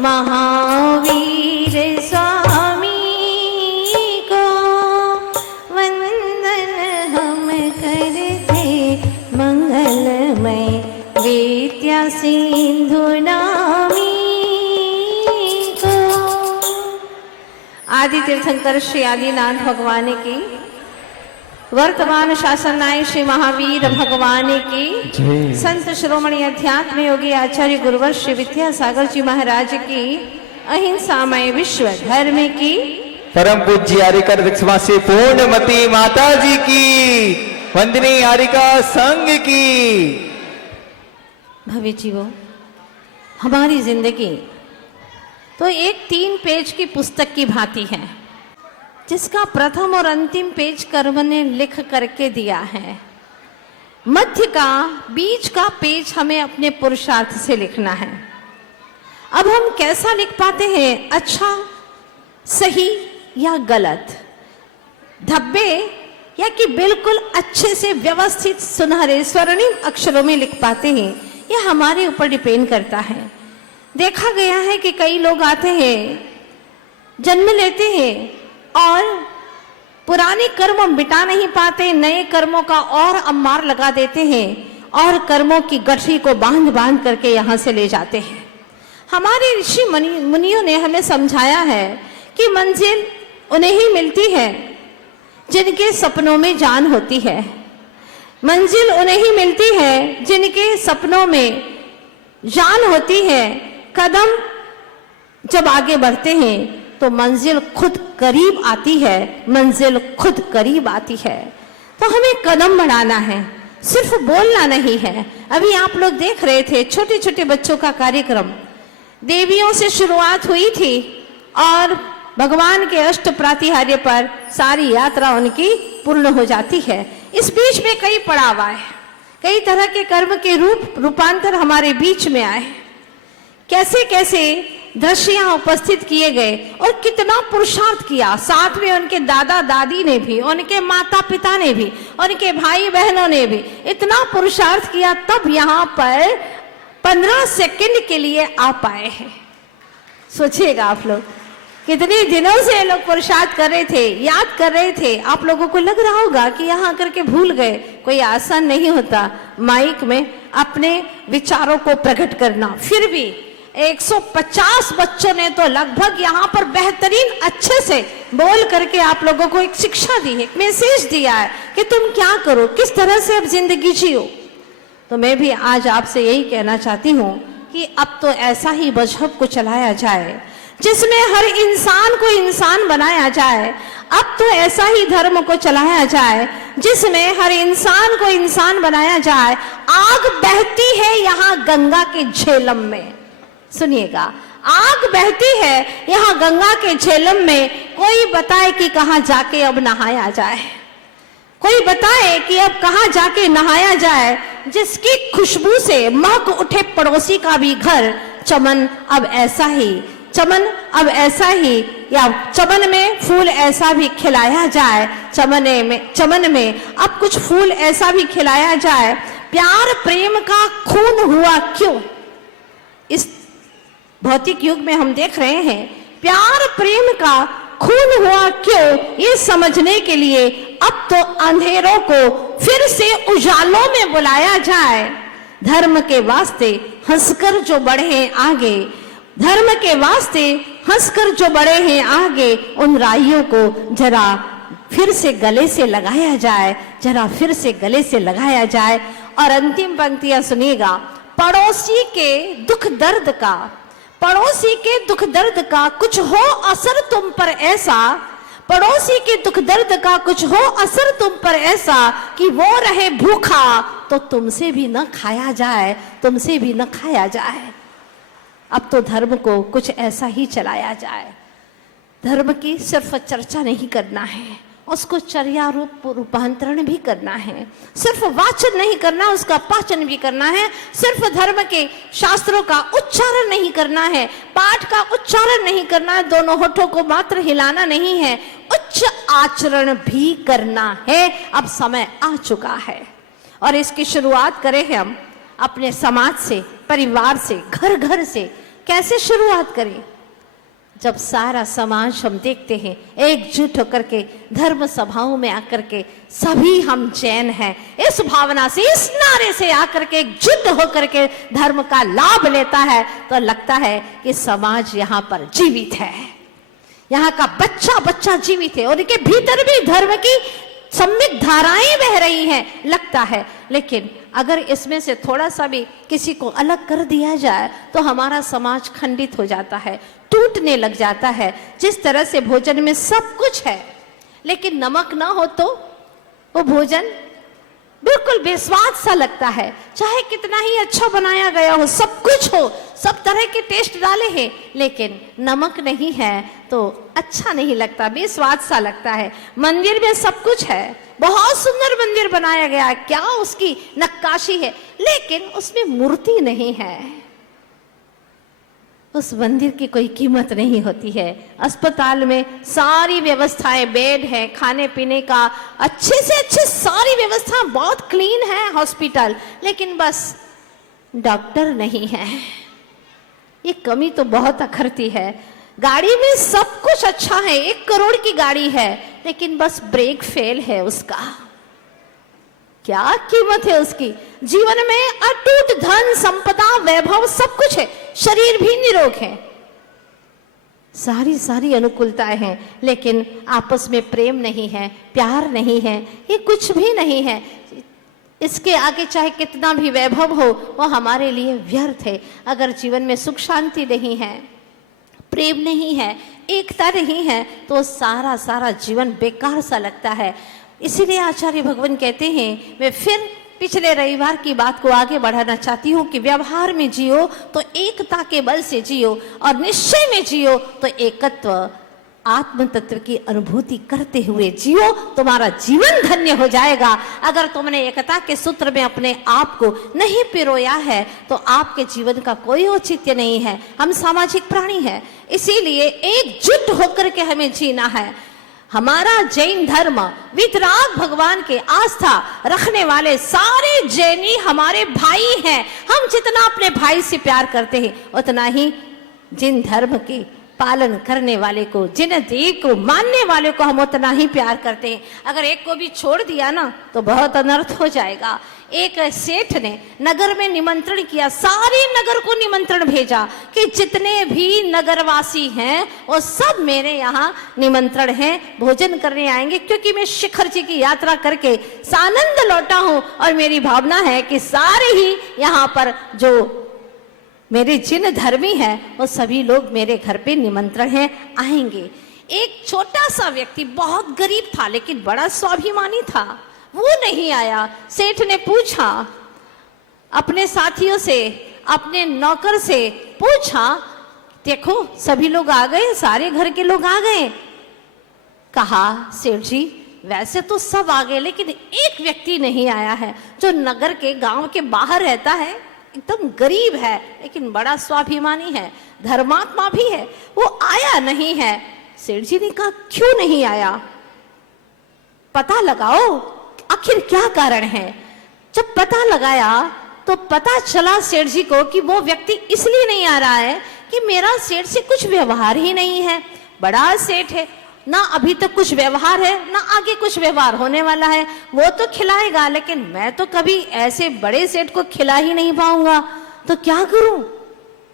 महावीर स्वामी को वंदन हम करते मंगलमय विद्या सिंधु नामी को। आदि तीर्थंकर श्री आदिनाथ भगवान की, वर्तमान शासन नायक श्री महावीर भगवान की, संत श्रोमणी अध्यात्म योगी आचार्य गुरुवर श्री विद्यासागर जी महाराज की, अहिंसामय विश्व धर्म की, परम पूज्य आर्यकर दीक्षवासी पूर्णमती माता जी की, वंदनीय आर्यका संघ की। भव्य जीवो, हमारी जिंदगी तो एक 3 पेज की पुस्तक की भांति है, जिसका प्रथम और अंतिम पेज कर्म ने लिख करके दिया है। मध्य का, बीच का पेज हमें अपने पुरुषार्थ से लिखना है। अब हम कैसा लिख पाते हैं, अच्छा, सही या गलत, धब्बे या कि बिल्कुल अच्छे से व्यवस्थित सुनहरे स्वर्णिम अक्षरों में लिख पाते हैं, यह हमारे ऊपर डिपेंड करता है। देखा गया है कि कई लोग आते हैं, जन्म लेते हैं और पुराने कर्म मिटा नहीं पाते, नए कर्मों का और अम्मार लगा देते हैं और कर्मों की गठरी को बांध बांध करके यहाँ से ले जाते हैं। हमारे ऋषि मुनियों ने हमें समझाया है कि मंजिल उन्हें ही मिलती है जिनके सपनों में जान होती है। मंजिल उन्हें ही मिलती है जिनके सपनों में जान होती है। कदम जब आगे बढ़ते हैं तो मंजिल खुद करीब आती है, मंजिल खुद करीब आती है। तो हमें कदम बढ़ाना है, सिर्फ बोलना नहीं है। अभी आप लोग देख रहे थे छोटे छोटे बच्चों का कार्यक्रम, देवियों से शुरुआत हुई थी और भगवान के अष्ट प्रातिहार्य पर सारी यात्रा उनकी पूर्ण हो जाती है। इस बीच में कई पड़ाव आए, कई तरह के कर्म के रूपांतर हमारे बीच में आए, कैसे कैसे दृश्य यहाँ उपस्थित किए गए और कितना पुरुषार्थ किया। साथ में उनके दादा दादी ने भी, उनके माता पिता ने भी, उनके भाई बहनों ने भी इतना पुरुषार्थ किया, तब यहाँ पर 15 सेकंड के लिए आ पाए हैं। सोचिएगा आप लोग, कितने दिनों से ये लोग पुरुषार्थ कर रहे थे, याद कर रहे थे। आप लोगों को लग रहा होगा कि यहाँ आकर के भूल गए। कोई आसान नहीं होता माइक में अपने विचारों को प्रकट करना। फिर भी 150 बच्चों ने तो लगभग यहाँ पर बेहतरीन अच्छे से बोल करके आप लोगों को एक शिक्षा दी है, एक मैसेज दिया है कि तुम क्या करो, किस तरह से अब जिंदगी जियो। तो मैं भी आज आपसे यही कहना चाहती हूँ कि अब तो ऐसा ही मजहब को चलाया जाए जिसमें हर इंसान को इंसान बनाया जाए। अब तो ऐसा ही धर्म को चलाया जाए जिसमें हर इंसान को इंसान बनाया जाए। आग बहती है यहाँ गंगा के झेलम में, सुनिएगा, आग बहती है यहाँ गंगा के झेलम में। कोई बताए कि कहाँ जाके अब नहाया जाए, कोई बताए कि अब कहाँ जाके नहाया जाए, जिसकी खुशबू से महक उठे पड़ोसी का भी घर। चमन अब ऐसा ही, चमन अब ऐसा ही, या चमन में फूल ऐसा भी खिलाया जाए, चमन में अब कुछ फूल ऐसा भी खिलाया जाए। प्यार प्रेम का खून हुआ क्यों? इस भौतिक युग में हम देख रहे हैं प्यार प्रेम का खून हुआ क्यों, ये समझने के लिए अब तो अंधेरों को फिर से उजालों में बुलाया जाए। धर्म के वास्ते हंसकर जो बढ़े हैं आगे, धर्म के वास्ते हंसकर जो बढ़े हैं आगे, उन राइयों को जरा फिर से गले से लगाया जाए, जरा फिर से गले से लगाया जाए। और अंतिम पंक्तियां सुनिएगा, पड़ोसी के दुख दर्द का, पड़ोसी के दुख दर्द का कुछ हो असर तुम पर ऐसा, पड़ोसी के दुख दर्द का कुछ हो असर तुम पर ऐसा कि वो रहे भूखा तो तुमसे भी न खाया जाए, तुमसे भी न खाया जाए। अब तो धर्म को कुछ ऐसा ही चलाया जाए। धर्म की सिर्फ चर्चा नहीं करना है, उसको चर्या रूपांतरण भी करना है। सिर्फ वाचन नहीं करना, उसका पाचन भी करना है। सिर्फ धर्म के शास्त्रों का उच्चारण नहीं करना है, पाठ का उच्चारण नहीं करना है, दोनों होठों को मात्र हिलाना नहीं है, उच्च आचरण भी करना है। अब समय आ चुका है और इसकी शुरुआत करें हम अपने समाज से, परिवार से, घर घर से। कैसे शुरुआत करें? जब सारा समाज हम देखते हैं एकजुट होकर के धर्म सभाओं में आकर के सभी हम जैन हैं, इस भावना से, इस नारे से आकर के एकजुट होकर के धर्म का लाभ लेता है, तो लगता है कि समाज यहाँ पर जीवित है, यहाँ का बच्चा बच्चा जीवित है और इनके भीतर भी धर्म की सम्यक धाराएं बह रही हैं, लगता है। लेकिन अगर इसमें से थोड़ा सा भी किसी को अलग कर दिया जाए तो हमारा समाज खंडित हो जाता है, टूटने लग जाता है। जिस तरह से भोजन में सब कुछ है लेकिन नमक ना हो तो वो भोजन बिल्कुल बेस्वाद सा लगता है। चाहे कितना ही अच्छा बनाया गया हो, सब कुछ हो, सब तरह के टेस्ट डाले हैं, लेकिन नमक नहीं है तो अच्छा नहीं लगता, बेस्वाद सा लगता है। मंदिर में सब कुछ है, बहुत सुंदर मंदिर बनाया गया है, क्या उसकी नक्काशी है, लेकिन उसमें मूर्ति नहीं है, उस मंदिर की कोई कीमत नहीं होती है। अस्पताल में सारी व्यवस्थाएं, बेड है, खाने पीने का अच्छे से अच्छे सारी व्यवस्था, बहुत क्लीन है हॉस्पिटल, लेकिन बस डॉक्टर नहीं है। ये कमी तो बहुत अखरती है। गाड़ी में सब कुछ अच्छा है, 1 करोड़ की गाड़ी है, लेकिन बस ब्रेक फेल है उसका, क्या कीमत है उसकी? जीवन में अटूट धन संपदा वैभव सब कुछ है, शरीर भी निरोग है, सारी अनुकूलताएं हैं, लेकिन आपस में प्रेम नहीं है, प्यार नहीं है, ये कुछ भी नहीं है। इसके आगे चाहे कितना भी वैभव हो वो हमारे लिए व्यर्थ है। अगर जीवन में सुख शांति नहीं है, प्रेम नहीं है, एकता नहीं है, तो सारा जीवन बेकार सा लगता है। इसीलिए आचार्य भगवान कहते हैं, मैं फिर पिछले रविवार की बात को आगे बढ़ाना चाहती हूँ कि व्यवहार में जियो तो एकता के बल से जियो और निश्चय में जियो तो एकत्व आत्म तत्व की अनुभूति करते हुए जियो, तुम्हारा जीवन धन्य हो जाएगा। अगर तुमने एकता के सूत्र में अपने आप को नहीं पिरोया है तो आपके जीवन का कोई औचित्य नहीं है। हम सामाजिक प्राणी हैं, इसीलिए एकजुट होकर के हमें जीना है। हमारा जैन धर्म वितराग भगवान के आस्था रखने वाले सारे जैनी हमारे भाई हैं। हम जितना अपने भाई से प्यार करते हैं उतना ही जिन धर्म के पालन करने वाले को, जिन देव को मानने वाले को हम उतना ही प्यार करते हैं। अगर एक को भी छोड़ दिया ना तो बहुत अनर्थ हो जाएगा। एक सेठ ने नगर में निमंत्रण किया, सारे नगर को निमंत्रण भेजा कि जितने भी नगरवासी हैं वो सब मेरे यहाँ निमंत्रण है, भोजन करने आएंगे, क्योंकि मैं शिखर जी की यात्रा करके सानंद लौटा हूँ और मेरी भावना है कि सारे ही यहाँ पर जो मेरे जिन धर्मी हैं वो सभी लोग मेरे घर पे निमंत्रण है, आएंगे। एक छोटा सा व्यक्ति बहुत गरीब था लेकिन बड़ा स्वाभिमानी था, वो नहीं आया। सेठ ने पूछा अपने साथियों से, अपने नौकर से पूछा, देखो सभी लोग आ गए, सारे घर के लोग आ गए। कहा, सेठ जी वैसे तो सब आ गए लेकिन एक व्यक्ति नहीं आया है, जो नगर के गांव के बाहर रहता है, एकदम गरीब है लेकिन बड़ा स्वाभिमानी है, धर्मात्मा भी है, वो आया नहीं है। सेठ जी ने कहा, क्यों नहीं आया? पता लगाओ आखिर क्या कारण है। जब पता लगाया तो पता चला सेठ जी को कि वो व्यक्ति इसलिए नहीं आ रहा है कि मेरा सेठ से कुछ व्यवहार ही नहीं है। बड़ा सेठ है ना, अभी तक कुछ व्यवहार है ना आगे कुछ व्यवहार होने वाला है। वो तो खिलाएगा लेकिन मैं तो कभी ऐसे बड़े सेठ को खिला ही नहीं पाऊंगा, तो क्या करूं?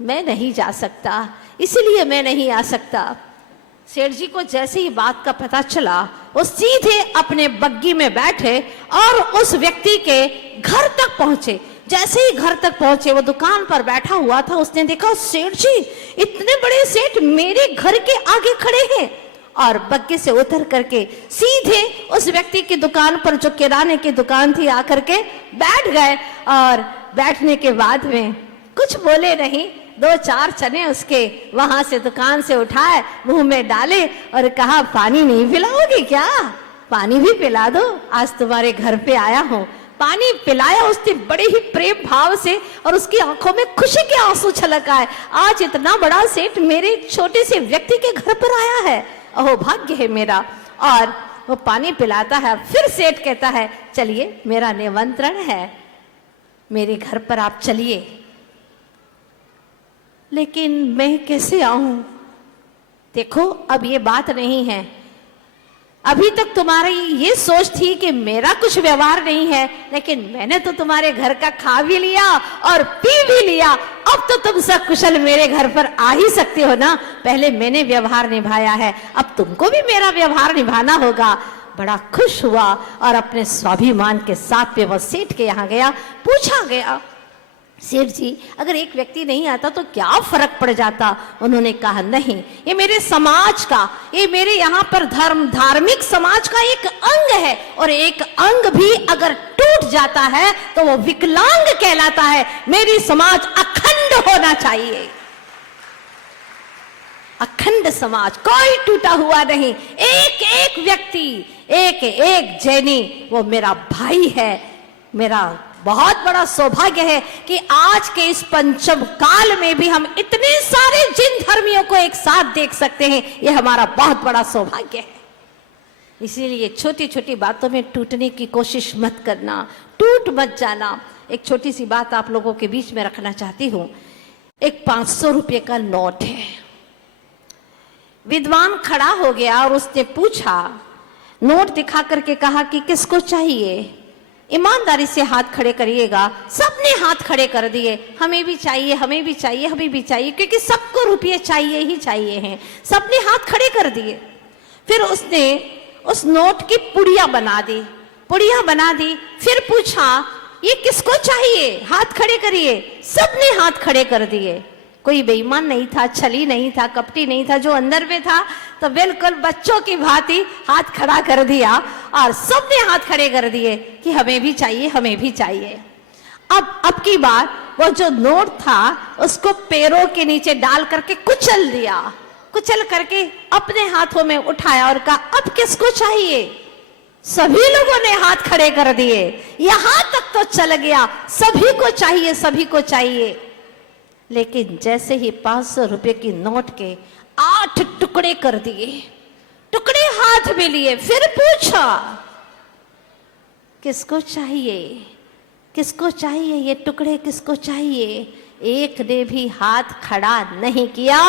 मैं नहीं जा सकता, इसलिए मैं नहीं आ सकता। सेठ जी को जैसे ही बात का पता चला वो सीधे अपने बग्गी में बैठे और उस व्यक्ति के घर तक पहुंचे। जैसे ही घर तक पहुंचे, वो दुकान पर बैठा हुआ था, उसने देखा सेठ जी, इतने बड़े सेठ मेरे घर के आगे खड़े हैं, और बग्गे से उतर करके सीधे उस व्यक्ति की दुकान पर, जो किराने की दुकान थी, आकर के बैठ गए। और बैठने के बाद में कुछ बोले नहीं, 2-4 चने उसके वहां से दुकान से उठाए, मुंह में डाले और कहा, पानी नहीं पिलाओगे क्या? पानी भी पिला दो, आज तुम्हारे घर पे आया हूँ। पानी पिलाया उसने बड़े ही प्रेम भाव से, और उसकी आंखों में खुशी के आंसू छलक आए। आज इतना बड़ा सेठ मेरे छोटे से व्यक्ति के घर पर आया है, अहो भाग्य है मेरा। और वो पानी पिलाता है। फिर सेठ कहता है, चलिए मेरा निमंत्रण है, मेरे घर पर आप चलिए। लेकिन मैं कैसे आऊं? देखो, अब ये बात नहीं है। अभी तक तुम्हारी ये सोच थी कि मेरा कुछ व्यवहार नहीं है, लेकिन मैंने तो तुम्हारे घर का खा भी लिया और पी भी लिया। अब तो तुम सकुशल मेरे घर पर आ ही सकते हो ना। पहले मैंने व्यवहार निभाया है, अब तुमको भी मेरा व्यवहार निभाना होगा। बड़ा खुश हुआ और अपने स्वाभिमान के साथ में वह सेठ के यहाँ गया। पूछा गया, सेठ जी, अगर एक व्यक्ति नहीं आता तो क्या फर्क पड़ जाता? उन्होंने कहा, नहीं, ये मेरे समाज का, ये मेरे यहाँ पर धार्मिक समाज का एक अंग है, और एक अंग भी अगर टूट जाता है तो वो विकलांग कहलाता है। मेरी समाज अखंड होना चाहिए, अखंड समाज, कोई टूटा हुआ नहीं। एक एक व्यक्ति, एक एक जैनी वो मेरा भाई है। मेरा बहुत बड़ा सौभाग्य है कि आज के इस पंचम काल में भी हम इतने सारे जिन धर्मियों को एक साथ देख सकते हैं। यह हमारा बहुत बड़ा सौभाग्य है। इसीलिए छोटी छोटी बातों में टूटने की कोशिश मत करना, टूट मत जाना। एक छोटी सी बात आप लोगों के बीच में रखना चाहती हूं। एक 500 रुपये का नोट है। विद्वान खड़ा हो गया और उसने पूछा, नोट दिखा करके कहा कि किसको चाहिए? ईमानदारी से हाथ खड़े करिएगा। सबने हाथ खड़े कर दिए। हमें भी चाहिए, हमें भी चाहिए, हमें भी चाहिए, क्योंकि सबको रुपये चाहिए ही चाहिए हैं। सबने हाथ खड़े कर दिए। फिर उसने उस नोट की पुड़िया बना दी, पुड़िया बना दी। फिर पूछा, ये किसको चाहिए? हाथ खड़े करिए। सबने हाथ खड़े कर दिए। कोई बेईमान नहीं था, छली नहीं था, कपटी नहीं था। जो अंदर में था तो बिल्कुल बच्चों की भांति हाथ खड़ा कर दिया और सबने हाथ खड़े कर दिए कि हमें भी चाहिए, हमें भी चाहिए। अब की बार वो जो नोट था उसको पैरों के नीचे डाल करके कुचल दिया। कुचल करके अपने हाथों में उठाया और कहा, अब किसको चाहिए? सभी लोगों ने हाथ खड़े कर दिए। यहां तक तो चल गया, सभी को चाहिए, सभी को चाहिए। लेकिन जैसे ही 500 रुपए की नोट के 8 टुकड़े कर दिए, टुकड़े हाथ में लिए, फिर पूछा, किसको चाहिए? किसको चाहिए? ये टुकड़े किसको चाहिए? एक ने भी हाथ खड़ा नहीं किया।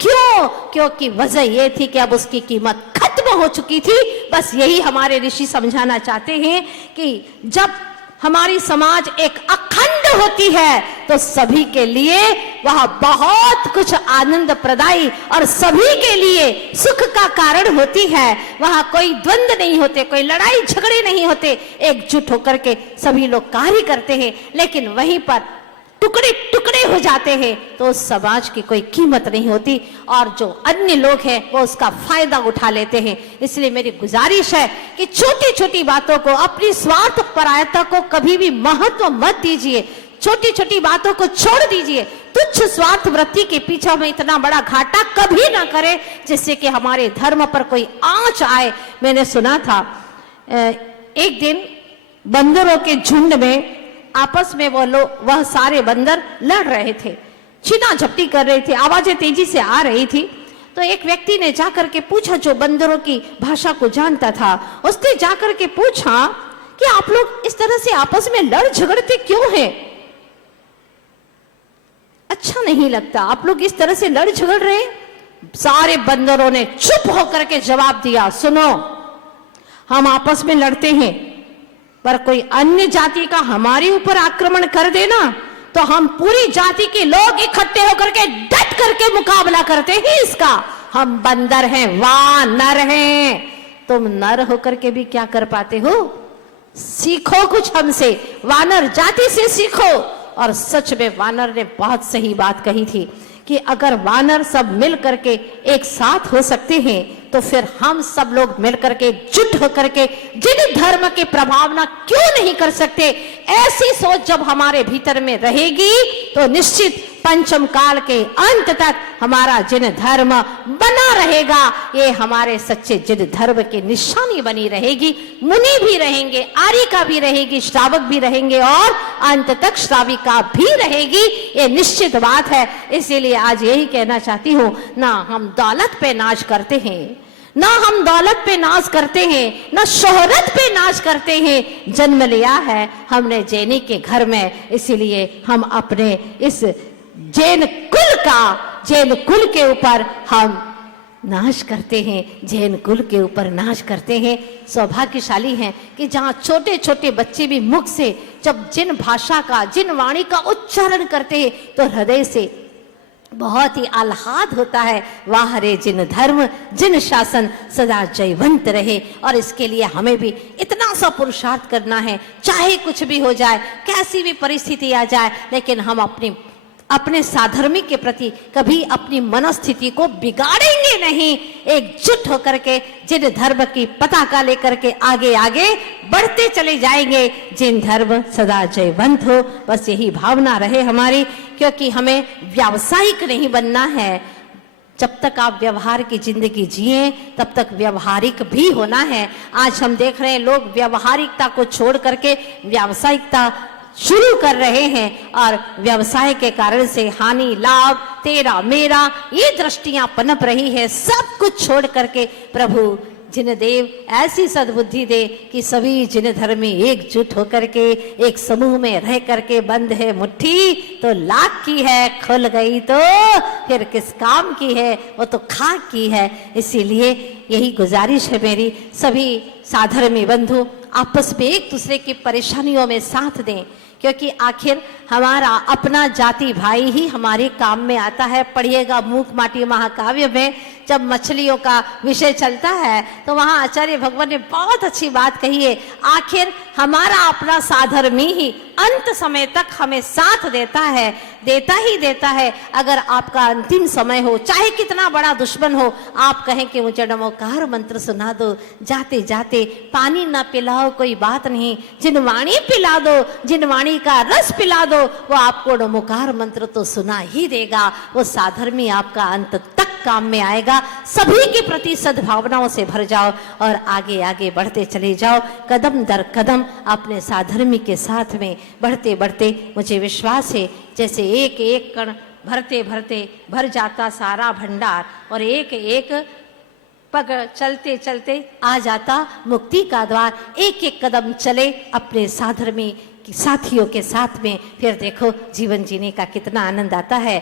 क्यों? क्योंकि वजह यह थी कि अब उसकी कीमत खत्म हो चुकी थी। बस यही हमारे ऋषि समझाना चाहते हैं कि जब हमारी समाज एक अखंड होती है तो सभी के लिए वह बहुत कुछ आनंद प्रदायी और सभी के लिए सुख का कारण होती है। वहां कोई द्वंद्व नहीं होते, कोई लड़ाई झगड़े नहीं होते, एकजुट होकर के सभी लोग कार्य करते हैं। लेकिन वहीं पर टुकड़े टुकड़े हो जाते हैं तो उस समाज की कोई कीमत नहीं होती और जो अन्य लोग हैं वो उसका फायदा उठा लेते हैं। इसलिए मेरी गुजारिश है कि छोटी छोटी बातों को, अपनी स्वार्थ परायणता को कभी भी महत्व मत दीजिए। छोटी छोटी बातों को छोड़ दीजिए। तुच्छ स्वार्थ वृत्ति के पीछे में इतना बड़ा घाटा कभी ना करें जिससे कि हमारे धर्म पर कोई आंच आए। मैंने सुना था एक दिन बंदरों के झुंड में आपस में वह सारे बंदर लड़ रहे थे, छीना झपटी कर रहे थे, आवाजें तेजी से आ रही थी। तो एक व्यक्ति ने जाकर के पूछा, जो बंदरों की भाषा को जानता था, उसने जाकर के पूछा कि आप लोग इस तरह से आपस में लड़ झगड़ते क्यों हैं? अच्छा नहीं लगता, आप लोग इस तरह से लड़ झगड़ रहे? सारे बंदरों ने चुप होकर के जवाब दिया, सुनो, हम आपस में लड़ते हैं, पर कोई अन्य जाति का हमारे ऊपर आक्रमण कर देना तो हम पूरी जाति के लोग इकट्ठे होकर के डट करके मुकाबला करते हैं इसका। हम बंदर हैं, वानर हैं, तुम नर होकर के भी क्या कर पाते हो? सीखो कुछ हमसे, वानर जाति से सीखो। और सच में वानर ने बहुत सही बात कही थी कि अगर वानर सब मिल करके एक साथ हो सकते हैं तो फिर हम सब लोग मिलकर के जुट होकर के जिन धर्म के प्रभावना क्यों नहीं कर सकते। ऐसी सोच जब हमारे भीतर में रहेगी तो निश्चित पंचम काल के अंत तक हमारा जिन धर्म बना रहेगा, ये हमारे सच्चे जिन धर्म की निशानी बनी रहेगी। मुनि भी रहेंगे, आर्यिका भी रहेगी, श्रावक भी रहेंगे और अंत तक श्राविका भी रहेगी, ये निश्चित बात है। इसीलिए आज यही कहना चाहती हूँ, ना हम दौलत पे नाच करते हैं, ना हम दौलत पे नाज करते हैं, ना शोहरत पे नाज करते हैं। जन्म लिया है हमने जैनी के घर में, इसीलिए हम अपने इस जैन कुल का जैन कुल के ऊपर हम नाश करते हैं, जैन कुल के ऊपर नाश करते हैं। सौभाग्यशाली हैं कि जहाँ छोटे छोटे बच्चे भी मुख से जब जिन भाषा का, जिन वाणी का उच्चारण करते हैं तो हृदय से बहुत ही आह्लाद होता है। वाह रे जिन धर्म जिन शासन सदा जयवंत रहे। और इसके लिए हमें भी इतना सा पुरुषार्थ करना है, चाहे कुछ भी हो जाए, कैसी भी परिस्थिति आ जाए, लेकिन हम अपने साधर्मी के प्रति कभी अपनी मनस्थिति को बिगाड़ेंगे नहीं। एकजुट होकर के जिन धर्म की पताका लेकर के आगे आगे बढ़ते चले जाएंगे, जिन धर्म सदा जयवंत हो, बस यही भावना रहे हमारी। क्योंकि हमें व्यावसायिक नहीं बनना है। जब तक आप व्यवहार की जिंदगी जिए तब तक व्यवहारिक भी होना है। आज हम देख रहे हैं लोग व्यवहारिकता को छोड़ करके व्यावसायिकता शुरू कर रहे हैं और व्यवसाय के कारण से हानि लाभ तेरा मेरा ये दृष्टियां पनप रही है। सब कुछ छोड़ करके प्रभु जिन देव ऐसी सद्बुद्धि दे कि सभी जिन धर्म में एकजुट होकर के एक समूह में रह करके, बंद है मुट्ठी तो लाख की है, खुल गई तो फिर किस काम की है, वो तो खाक की है। इसीलिए यही गुजारिश है मेरी, सभी साधर्मी बंधु आपस में एक दूसरे की परेशानियों में साथ दें। क्योंकि आखिर हमारा अपना जाति भाई ही हमारे काम में आता है। पढ़िएगा मूक माटी महाकाव्य में जब मछलियों का विषय चलता है तो वहाँ आचार्य भगवान ने बहुत अच्छी बात कही है। आखिर हमारा अपना साधर्मी ही अंत समय तक हमें साथ देता है, देता ही देता है। अगर आपका अंतिम समय हो, चाहे कितना बड़ा दुश्मन हो, आप कहें कि मुझे नमोकार मंत्र सुना दो, जाते जाते पानी ना पिलाओ कोई बात नहीं, जिनवाणी पिला दो, जिनवाणी का रस पिला दो, वो आपको नमोकार मंत्र तो सुना ही देगा। वो साधर्मी आपका अंत तक काम में आएगा। सभी के प्रति सद्भावनाओं से भर जाओ और आगे आगे बढ़ते चले जाओ, कदम दर कदम अपने साधर्मी के साथ में बढ़ते बढ़ते मुझे विश्वास है जैसे एक एक कण भरते भरते भर जाता सारा भंडार और एक एक पग चलते चलते आ जाता मुक्ति का द्वार। एक एक कदम चले अपने साधर्मी साथियों के साथ में, फिर देखो जीवन जीने का कितना आनंद आता है।